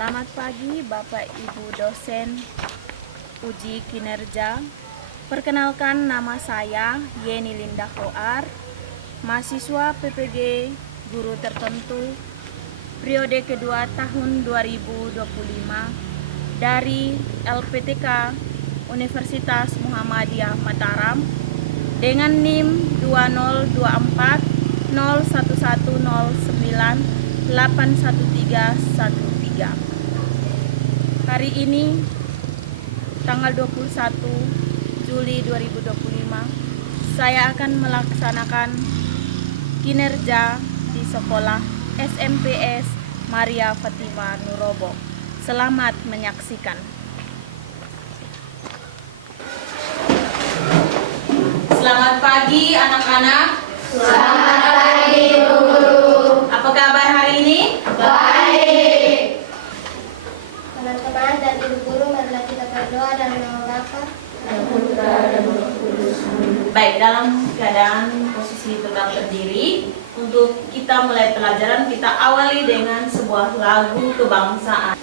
Selamat pagi Bapak Ibu dosen uji kinerja. Perkenalkan, nama saya Yeni Linda Koar, mahasiswa PPG Guru Tertentu periode kedua tahun 2025 dari LPTK Universitas Muhammadiyah Mataram dengan NIM 2024 0110981313. Hari ini tanggal 21 Juli 2025 saya akan melaksanakan kinerja di sekolah SMPS Maria Fatima Nurobo. Selamat menyaksikan. Selamat pagi anak-anak. Selamat pagi Bu Guru. Apa kabar hari ini? Baik. Teman-teman dan Ibu Guru, marilah kita berdoa dalam nama Bapa dan Putra dan Roh Kudus. Baik, dalam keadaan posisi tegak berdiri, untuk kita mulai pelajaran kita awali dengan sebuah lagu kebangsaan.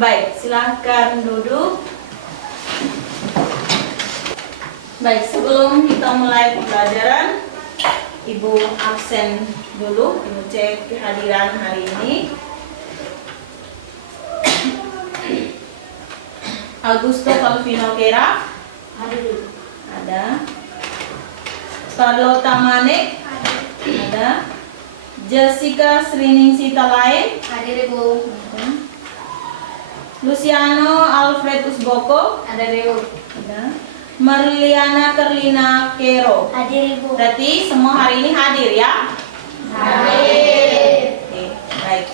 Baik, silahkan duduk. Baik, sebelum kita mulai pembelajaran, Ibu absen dulu, Ibu cek kehadiran hari ini. Augusto Calvino Kera Hadir. ada. Carlota Manek ada. Jessica Sriningsita Lain Hadir Ibu. Luciano Alfredus Boko Ada Ibu. ada. Marliana Kerlina Kero. Hadir Ibu. Berarti semua hari ini hadir ya? Hadir. Oke, baik.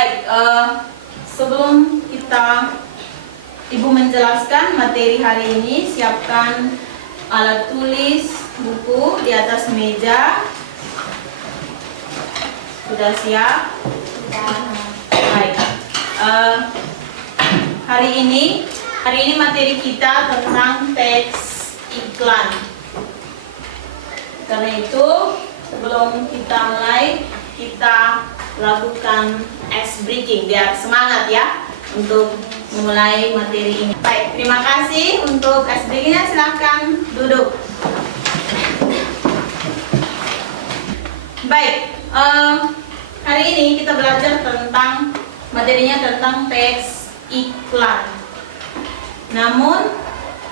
Baik, sebelum Ibu menjelaskan materi hari ini, siapkan alat tulis, buku di atas meja. Sudah siap? Baik. Hari ini materi kita tentang teks iklan. Karena itu sebelum kita mulai, kita lakukan ice breaking biar semangat ya untuk memulai materi ini. Baik, terima kasih untuk ice breakingnya. Silahkan duduk. Baik, hari ini kita belajar tentang materinya tentang teks iklan. Namun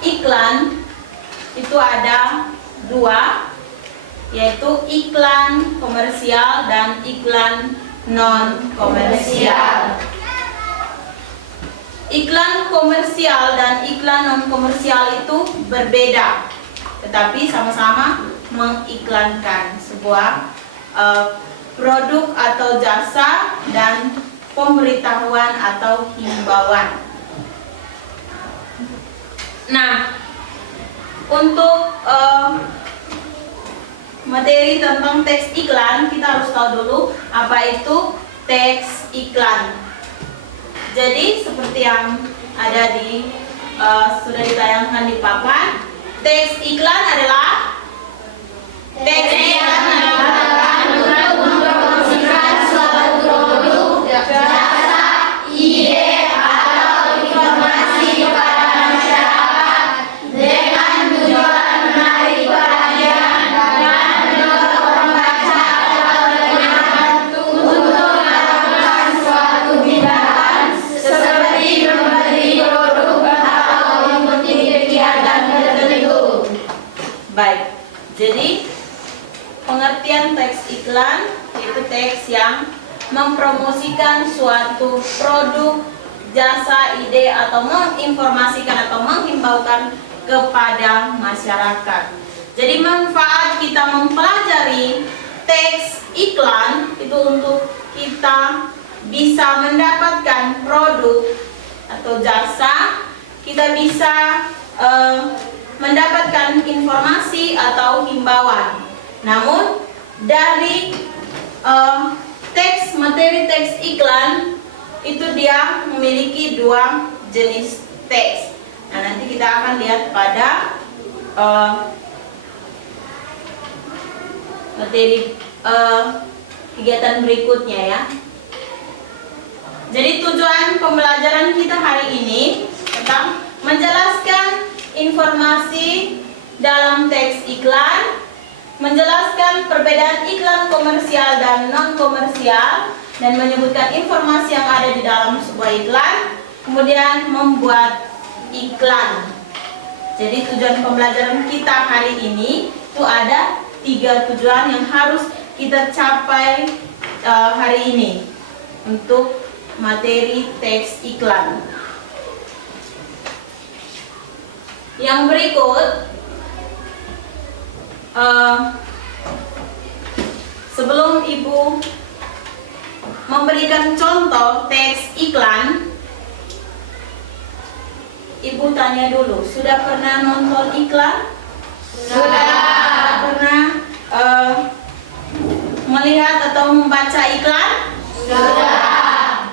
iklan itu ada dua, yaitu iklan komersial dan iklan non komersial. Iklan komersial dan iklan non komersial itu berbeda, tetapi sama-sama mengiklankan sebuah produk atau jasa dan pemberitahuan atau himbauan. Nah, untuk materi tentang teks iklan, kita harus tahu dulu apa itu teks iklan. Jadi seperti yang ada di sudah ditayangkan di papan, teks iklan adalah teks iklan adalah mempromosikan suatu produk, jasa, ide, atau informasi kepada masyarakat dengan tujuan menarik perhatian dan mendorong pembaca atau pendengar untuk melakukan suatu tindakan seperti membeli produk atau mengikuti kegiatan tertentu. Baik, jadi pengertian teks iklan yaitu teks yang mempromosikan suatu produk, jasa, ide, atau menginformasikan atau menghimbaukan kepada masyarakat. Jadi manfaat kita mempelajari teks iklan itu untuk kita bisa mendapatkan produk atau jasa, kita bisa mendapatkan informasi atau himbauan. Namun dari materi teks iklan itu dia memiliki dua jenis teks. Nah, nanti kita akan lihat pada materi kegiatan berikutnya ya. Jadi tujuan pembelajaran kita hari ini tentang menjelaskan informasi dalam teks iklan, menjelaskan perbedaan iklan komersial dan non-komersial, dan menyebutkan informasi yang ada di dalam sebuah iklan, kemudian membuat iklan. Jadi tujuan pembelajaran kita hari ini itu ada 3 tujuan yang harus kita capai hari ini untuk materi teks iklan. Yang berikut, sebelum Ibu memberikan contoh teks iklan, Ibu tanya dulu, sudah pernah nonton iklan? Sudah. Pernah melihat atau membaca iklan? Sudah.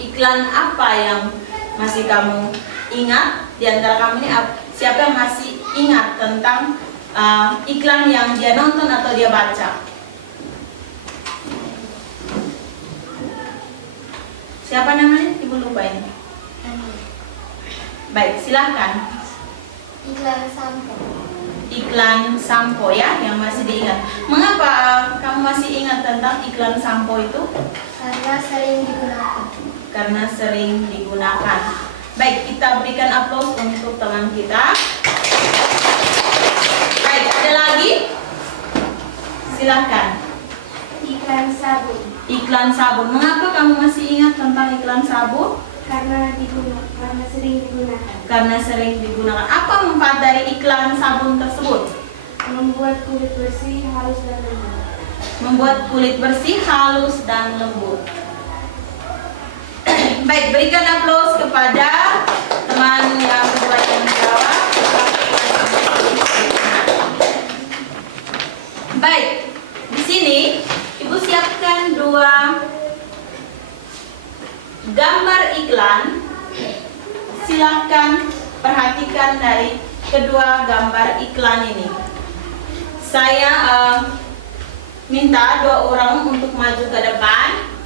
Iklan apa yang masih kamu ingat? Di antara kamu ini siapa yang masih ingat tentang iklan yang dia nonton atau dia baca? Siapa namanya? Ibu lupa ini. Baik, silahkan. Iklan sampo. Iklan sampo ya, yang masih diingat. Mengapa kamu masih ingat tentang iklan sampo itu? Karena sering digunakan. Karena sering digunakan. Baik, kita berikan aplaus untuk teman kita. Baik, ada lagi? Silahkan. Iklan sabun. Iklan sabun. Mengapa kamu masih ingat tentang iklan sabun? Karena sering digunakan. Karena sering digunakan. Apa manfaat dari iklan sabun tersebut? Membuat kulit bersih, halus dan lembut. Membuat kulit bersih, halus dan lembut. Baik, berikan aplaus kepada teman yang bertanggung jawab. Baik, di sini Ibu siapkan 2 gambar iklan. Silakan perhatikan dari kedua gambar iklan ini. Saya minta 2 orang untuk maju ke depan.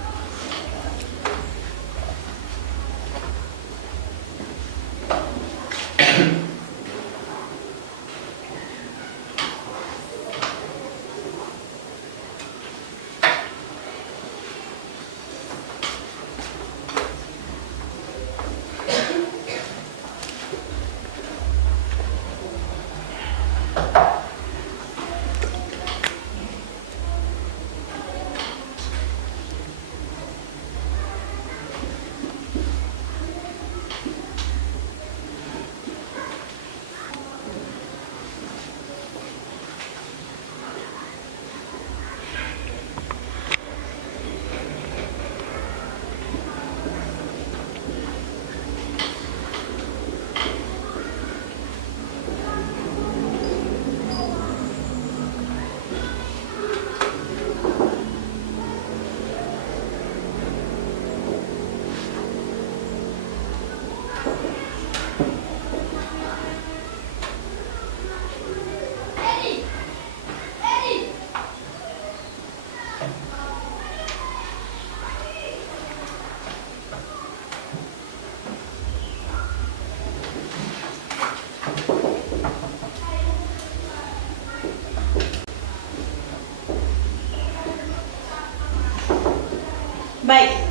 Baik,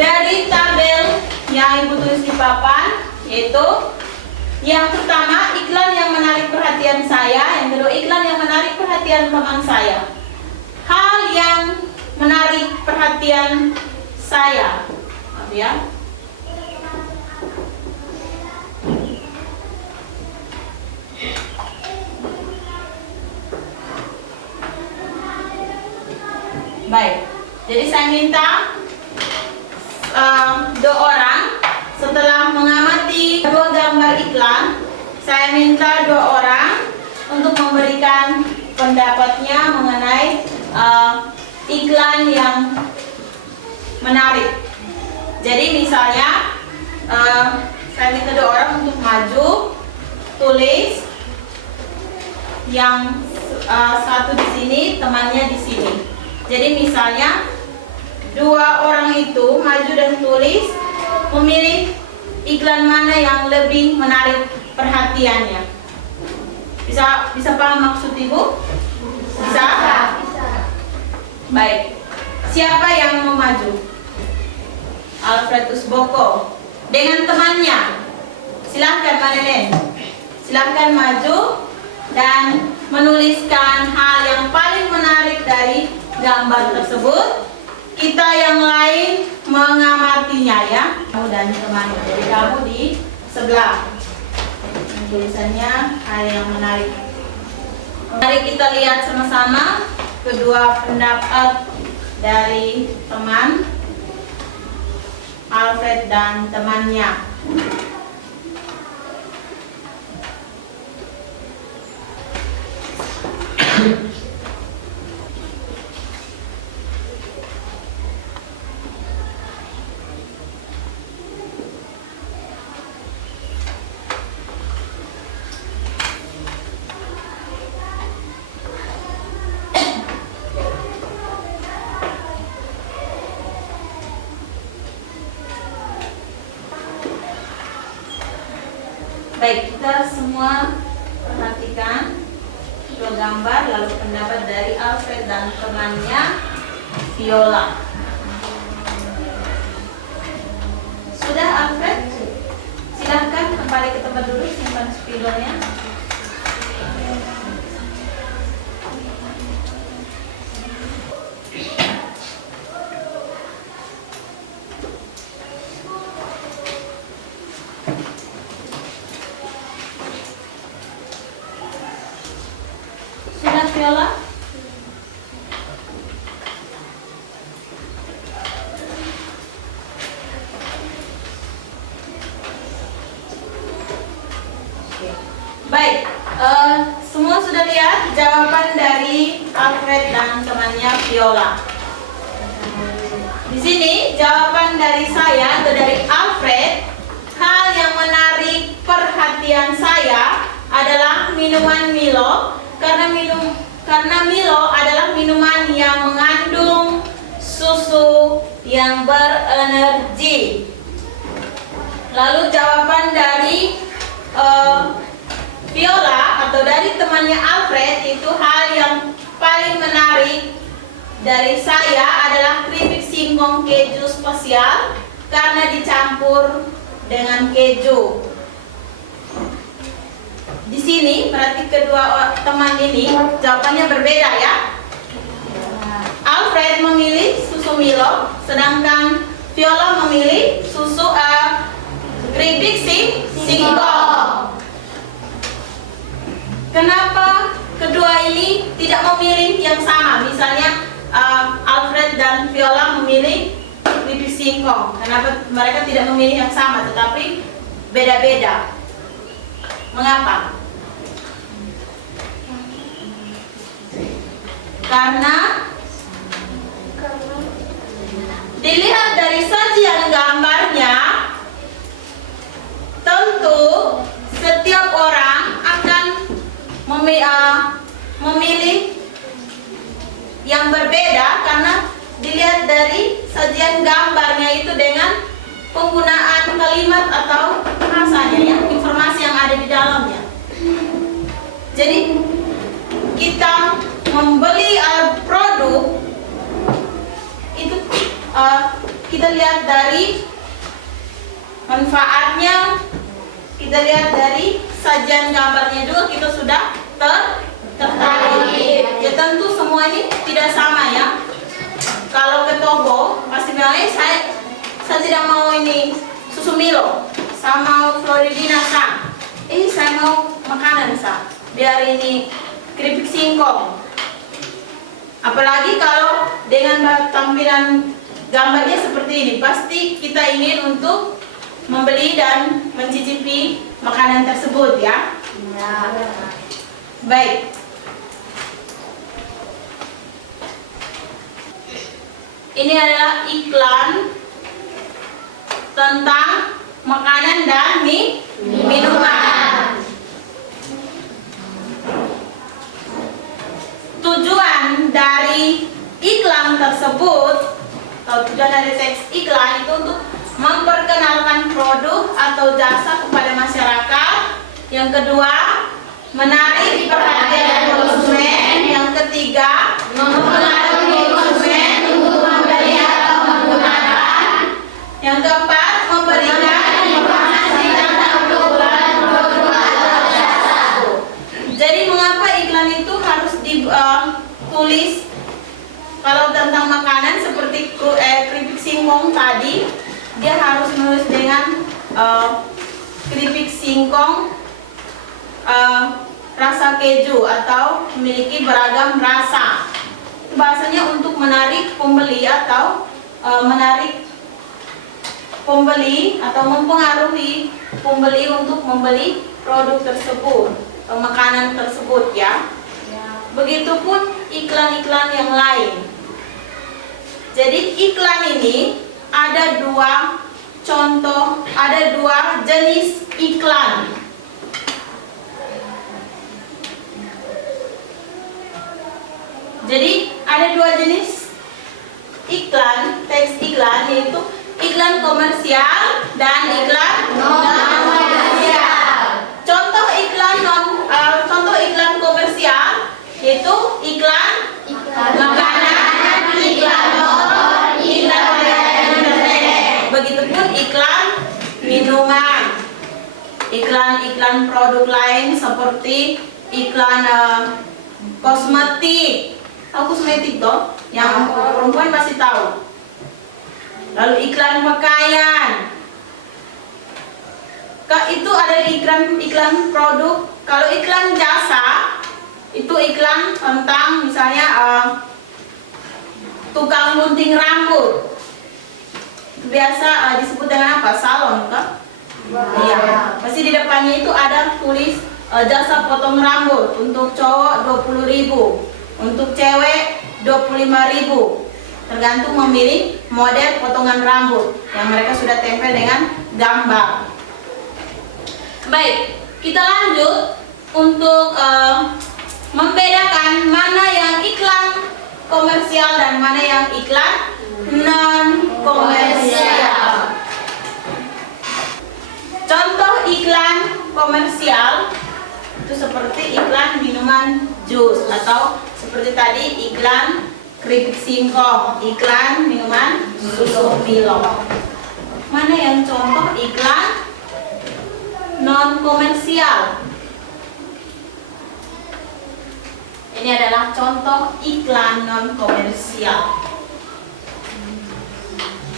dari tabel yang Ibu tulis di papan, yaitu yang pertama iklan yang menarik perhatian saya, yang kedua iklan yang menarik perhatian teman saya. Hal yang menarik perhatian saya, maaf ya. Baik, jadi saya minta 2 orang setelah setelah mengamati dua gambar iklan, saya minta dua orang untuk memberikan pendapatnya mengenai iklan yang menarik. Jadi misalnya saya minta dua orang untuk maju, tulis yang satu di sini, temannya di sini. Jadi misalnya dua orang itu maju dan tulis, memilih iklan mana yang lebih menarik perhatiannya. Bisa paham maksud Ibu? Bisa? Baik. Siapa yang mau maju? Alfredus Boko dengan temannya. Silahkan Pak Nenen. Silahkan maju dan menuliskan hal yang paling menarik dari gambar tersebut. Kita yang lain mengamatinya ya. Kamu dan temanmu. Jadi kamu di sebelah. Tulisannya hal yang menarik. Mari kita lihat sama-sama kedua pendapat dari teman Alfred dan temannya. Baik, kita semua perhatikan dua gambar lalu pendapat dari Alfred dan temannya Viola. Sudah Alfred? Silahkan kembali ke tempat dulu, simpan spidolnya. Sudah Viola? Baik, semua sudah lihat jawaban dari Alfred dan temannya Viola. Di sini jawaban dari saya atau dari Alfred, hal yang menarik perhatian saya adalah minuman Milo. Karena Milo adalah minuman yang mengandung susu yang berenergi. Lalu jawaban dari Viola atau dari temannya Alfred itu hal yang paling menarik dari saya adalah keripik singkong keju spesial karena dicampur dengan keju. Di sini berarti kedua teman ini jawabannya berbeda ya. Alfred memilih susu Milo, sedangkan Viola memilih susu keripik singkong. Kenapa kedua ini tidak memilih yang sama? Misalnya Alfred dan Viola memilih keripik singkong. Kenapa mereka tidak memilih yang sama, tetapi beda-beda? Mengapa? Karena dilihat dari sajian gambarnya, tentu setiap orang akan memilih yang berbeda karena dilihat dari sajian gambarnya itu dengan penggunaan kalimat atau bahasanya ya, informasi yang ada di dalamnya. Jadi kita membeli produk itu kita lihat dari manfaatnya, kita lihat dari sajian gambarnya juga kita sudah tertarik. Ya tentu semua ini tidak sama ya. Kalau ke toko pasti bilang saya tidak mau ini susu Milo, saya mau Floridina Sang. Saya mau makanan Sang. Biar ini keripik singkong. Apalagi kalau dengan tampilan gambarnya seperti ini, pasti kita ingin untuk membeli dan mencicipi makanan tersebut ya. Baik. Ini adalah iklan tentang makanan dan minuman. Tujuan dari iklan tersebut atau tujuan dari teks iklan itu untuk memperkenalkan produk atau jasa kepada masyarakat. Yang kedua, menarik perhatian konsumen. Yang ketiga, mempengaruhi konsumen untuk membeli atau menggunakan. Yang keempat, memberikan informasi tentang keunggulan produk atau jasa. Jadi mengapa iklan itu harus ditulis? Kalau tentang makanan seperti keripik singkong tadi, dia harus menulis dengan keripik singkong rasa keju atau memiliki beragam rasa. Bahasanya untuk menarik pembeli atau menarik pembeli atau mempengaruhi pembeli untuk membeli produk tersebut atau makanan tersebut ya. Begitupun iklan-iklan yang lain. Jadi iklan ini ada dua contoh, ada dua jenis iklan. Jadi ada dua jenis iklan, teks iklan, yaitu iklan komersial dan iklan non komersial. Contoh iklan komersial yaitu iklan makanan, iklan motor, iklan layanan internet. Begitupun iklan minuman, iklan produk lain seperti iklan kosmetik. Tahu kosmetik toh? Yang perempuan pasti tahu. Lalu iklan pakaian. Itu ada iklan produk. Kalau iklan jasa, itu iklan tentang misalnya tukang gunting rambut. Biasa disebut dengan apa? Salon kah? Iya. Pasti di depannya itu ada tulis jasa potong rambut. Untuk cowok 20.000. Untuk cewek 25.000, tergantung memilih model potongan rambut yang mereka sudah tempel dengan gambar. Baik, kita lanjut untuk membedakan mana yang iklan komersial dan mana yang iklan non komersial. Contoh iklan komersial itu seperti iklan minuman jus atau seperti tadi iklan keripik singkong, iklan minuman susu Milo. Mana yang contoh iklan non komersial? Ini adalah contoh iklan non komersial.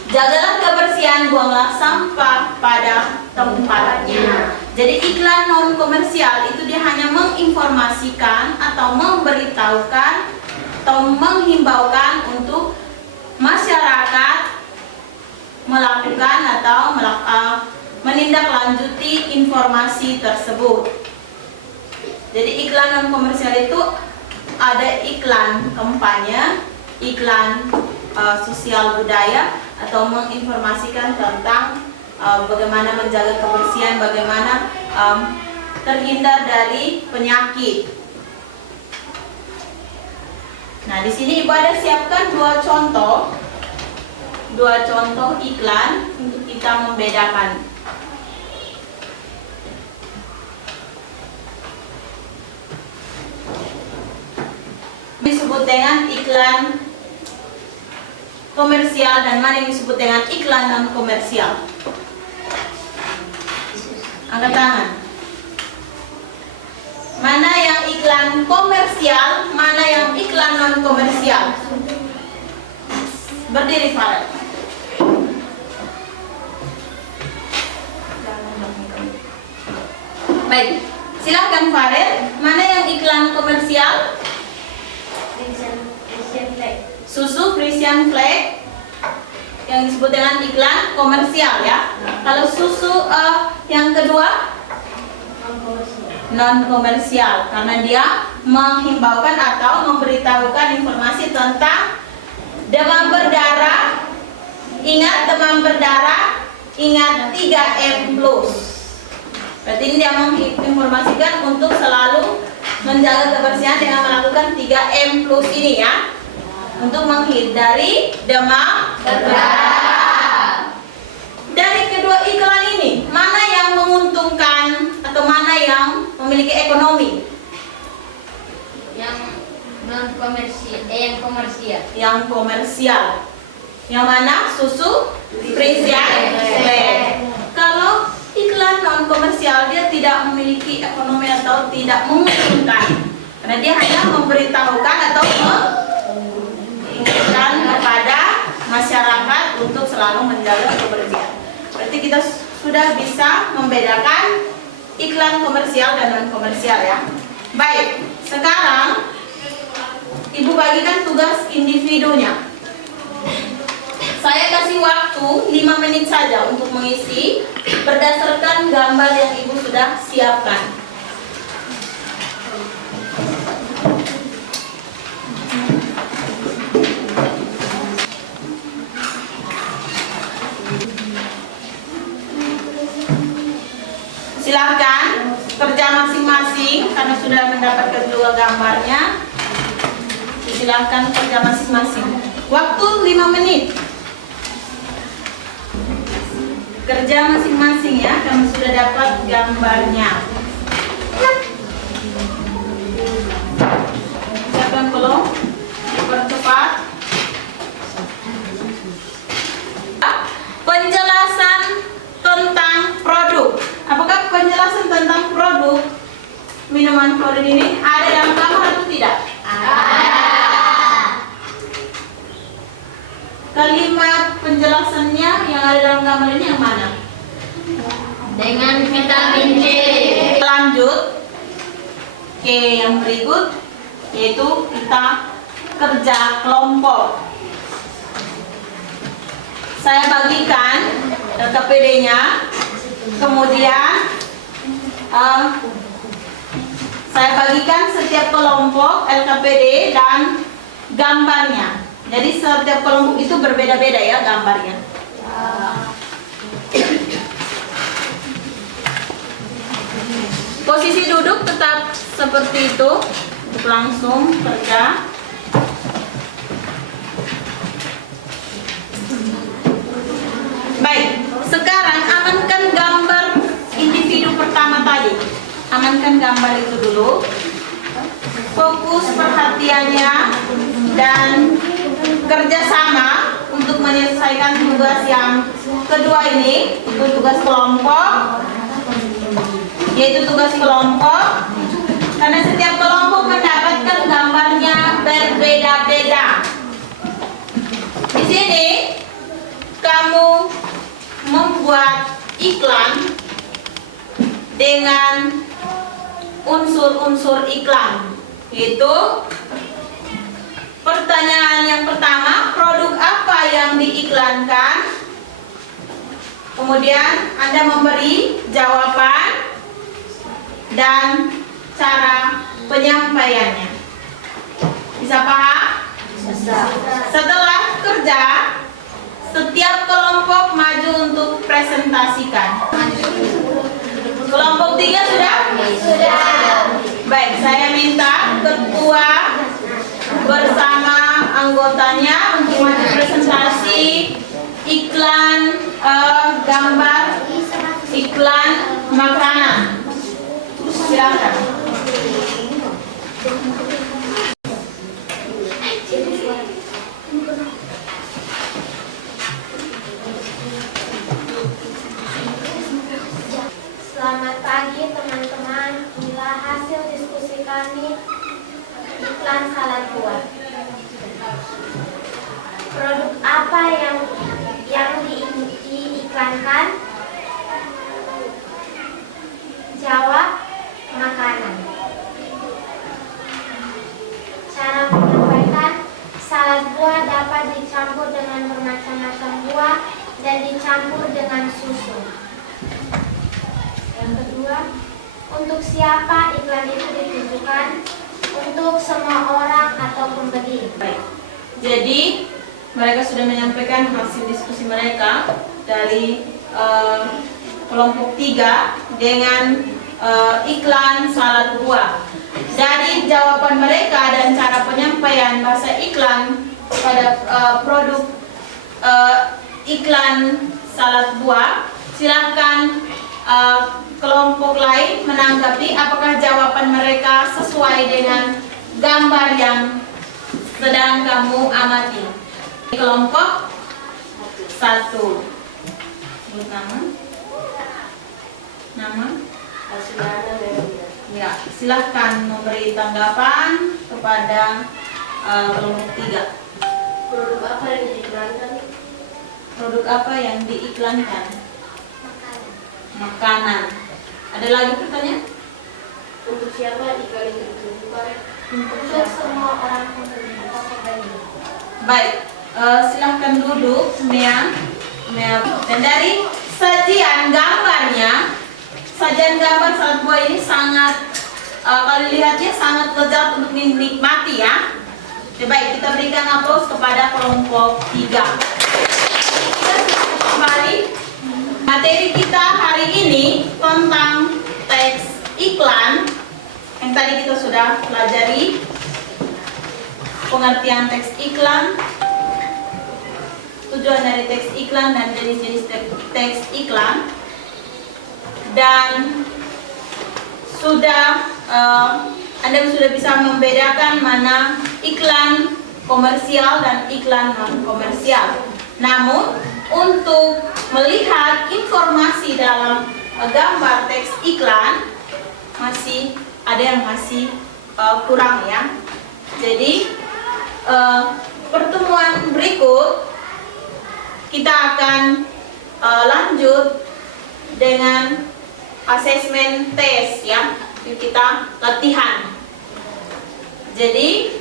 Jagalah kebersihan, buanglah sampah pada tempatnya. Jadi iklan non komersial itu dia hanya menginformasikan atau memberitahukan atau menghimbaukan untuk masyarakat melakukan atau menindaklanjuti informasi tersebut. Jadi iklan non komersial itu ada iklan kampanye, iklan sosial budaya atau menginformasikan tentang bagaimana menjaga kebersihan, bagaimana terhindar dari penyakit. Nah, di sini Ibu ada siapkan dua contoh iklan untuk kita membedakan. Disebut dengan iklan komersial dan mana yang disebut dengan iklan non komersial? Angkat tangan. Mana yang iklan komersial, mana yang iklan non komersial? Berdiri Farel. Baik, silakan Farel. Mana yang iklan komersial? Frisian Flag. Susu Frisian Flag. yang disebut dengan iklan komersial ya. Kalau susu yang kedua non komersial, karena dia menghimbaukan atau memberitahukan informasi tentang demam berdarah. Ingat demam berdarah, ingat 3M+. Berarti ini dia menginformasikan untuk selalu menjaga kebersihan dengan melakukan 3M+ ini ya, untuk menghindari demam berdarah. Dari kedua iklan ini, mana yang menguntungkan atau mana yang memiliki ekonomi? Yang non komersial, yang komersial. Yang komersial. Yang mana? Susu Frisia Express. Kalau iklan non komersial, dia tidak memiliki ekonomi atau tidak menguntungkan, karena dia hanya memberitahukan atau mengingatkan kepada masyarakat untuk selalu menjaga kebersihan. Berarti kita sudah bisa membedakan iklan komersial dan non komersial ya. Baik, sekarang Ibu bagikan tugas individunya. Saya kasih waktu 5 menit saja untuk mengisi berdasarkan gambar yang Ibu sudah siapkan. Silakan kerja masing-masing karena sudah mendapatkan dua gambarnya. Silakan kerja masing-masing. Waktu 5 menit. Kerja masing-masing ya, kamu sudah dapat gambarnya. Siapkan kolom, dipercepat. Penjelasan tentang produk. Apakah penjelasan tentang produk minuman klorin ini ada dalam gambar atau tidak? Ada. Kalimat penjelasannya yang ada dalam gambar ini yang mana? Dengan vitamin C. Lanjut ke yang berikut, yaitu kita kerja kelompok. Saya bagikan LKPD-nya, kemudian saya bagikan setiap kelompok LKPD dan gambarnya. Jadi setiap kelompok itu berbeda-beda ya gambarnya. Posisi duduk tetap seperti itu untuk langsung kerja. Baik, sekarang amankan gambar individu pertama tadi. Amankan gambar itu dulu. Fokus perhatiannya dan kerjasama untuk menyelesaikan tugas yang kedua ini, itu tugas kelompok, yaitu tugas kelompok, karena setiap kelompok mendapatkan gambarnya berbeda-beda. Di sini kamu membuat iklan dengan unsur-unsur iklan, yaitu pertanyaan yang pertama, produk apa yang diiklankan? Kemudian Anda memberi jawaban dan cara penyampaiannya. Bisa paham? Bisa. Setelah kerja, setiap kelompok maju untuk presentasikan. Kelompok 3 sudah? Sudah. Baik, saya minta ketua bersama anggotanya untuk maju presentasi iklan gambar iklan makanan. Silakan. Selamat pagi teman-teman. Inilah hasil diskusi kami iklan salad buah. Produk apa yang diiklankan? Jawab, makanan. Cara menyampaikan, salad buah dapat dicampur dengan bermacam-macam buah dan dicampur dengan susu. Yang kedua, untuk siapa iklan itu ditujukan? Untuk semua orang atau pembeli. Baik. Jadi mereka sudah menyampaikan hasil diskusi mereka dari kelompok 3 dengan iklan salad buah. Dari jawaban mereka dan cara penyampaian bahasa iklan pada produk iklan salad buah, silakan kelompok lain menanggapi apakah jawaban mereka sesuai dengan gambar yang sedang kamu amati. Kelompok 1, sebut nama. Ya, silahkan memberi tanggapan kepada kelompok 3. Produk apa yang diiklankan? Produk apa yang diiklankan? Makanan. Makanan. Ada lagi pertanyaan? Untuk siapa iklan itu ditujukan? Untuk semua orang pembeli atau pembeli. Baik, silahkan duduk, Mea. Dan dari sajian gambarnya, sajian gambar salad buah ini sangat, kalau dilihatnya sangat lezat untuk dinikmati ya. Baik, kita berikan aplaus kepada kelompok 3. Kita kembali. Materi kita hari ini tentang teks iklan yang tadi kita sudah pelajari, pengertian teks iklan, tujuan dari teks iklan dan jenis-jenis teks iklan, dan Anda sudah bisa membedakan mana iklan komersial dan iklan non komersial. Namun untuk melihat informasi dalam gambar teks iklan masih ada yang masih kurang ya. Jadi pertemuan berikut kita akan lanjut dengan asesmen tes ya. Kita latihan. Jadi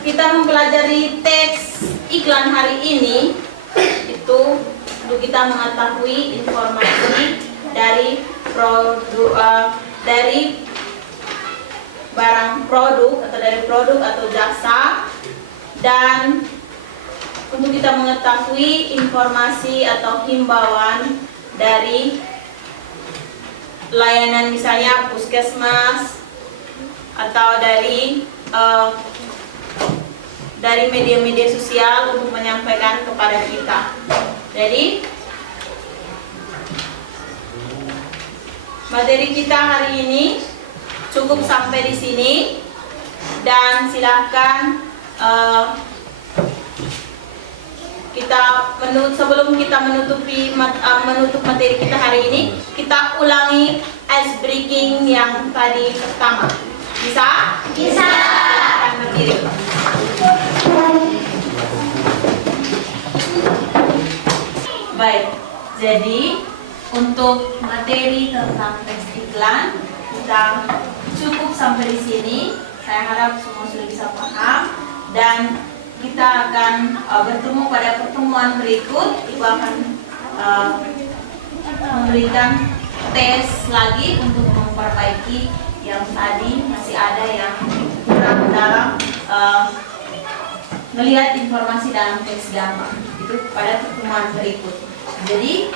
kita mempelajari teks iklan hari ini itu untuk kita mengetahui informasi dari dari barang produk atau dari produk atau jasa, dan untuk kita mengetahui informasi atau himbauan dari layanan misalnya puskesmas atau dari media-media sosial untuk menyampaikan kepada kita. Jadi materi kita hari ini cukup sampai di sini, dan silahkan sebelum kita menutup materi kita hari ini, kita ulangi ice breaking yang tadi pertama. Bisa? Bisa. Akan berdiri. Baik. Jadi untuk materi tentang teks iklan kita cukup sampai di sini. Saya harap semua sudah bisa paham, dan kita akan bertemu pada pertemuan berikut. Ibu akan memberikan tes lagi untuk memperbaiki yang tadi masih ada yang kurang dalam melihat informasi dalam teks gambar. Itu pada pertemuan berikut. Jadi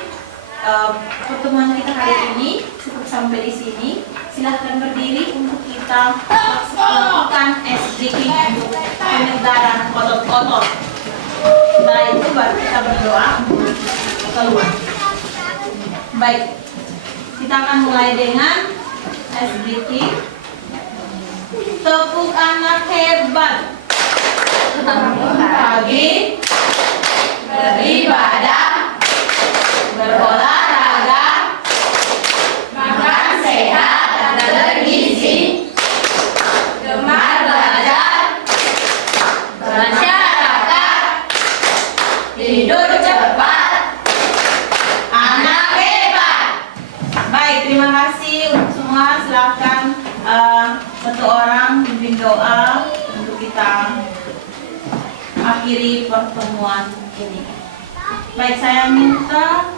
pertemuan kita hari ini cukup sampai di sini. Silahkan berdiri untuk kita melakukan SDK untuk penyegaran otot-otot. Setelah itu baru kita berdoa keluar. Baik, kita akan mulai dengan SDK. Tepuk anak hebat. Pagi beribadah, berolahraga, makan sehat dan bergizi, gemar belajar, bermasyarakat, tidur cepat, anak hebat. Baik, terima kasih untuk semua. Silakan satu orang pimpin doa untuk kita akhiri pertemuan ini. Baik, saya minta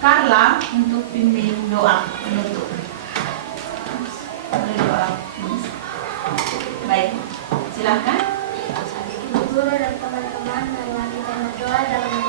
Carla untuk pimpin doa penutup. Boleh doa. Baik, silahkan. Ibu guru dan teman-teman, marilah kita berdoa dalam